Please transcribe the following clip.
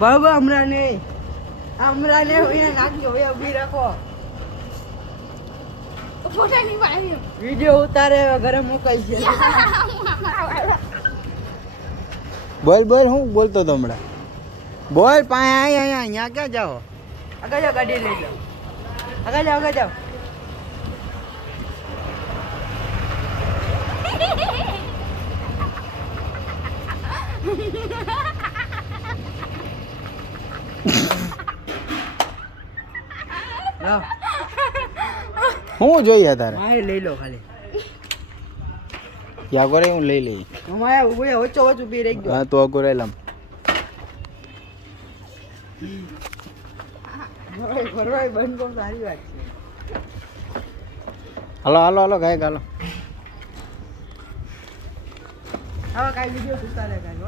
બાબા હમણાં નહીં નાખજો હવે ઊભી રાખો ફોટા નહીં પાડ્યો વિડિયો ઉતારે ઘરે મોકલશે બોલ બોલ હું બોલતો તો હમણાં બોલ પાય અહીંયા ક્યાં જાઓ આગળ જાઓ ગાડી લઈ જાઓ આગળ જાઓ લાવ હું જોઈએ તારે મારે લઈ લો ખાલી યા કરે હું લઈ લઈ અમારે ઉભી ઓછો ઓછું બી રહી ગયો હા તો અગો રેલમ ફરવાય બંધ બહુ સારી વાત છે હાલો હાલો હાલો ગાય હાલો હવે કાંઈ વિડીયો ઉતારે કાંઈ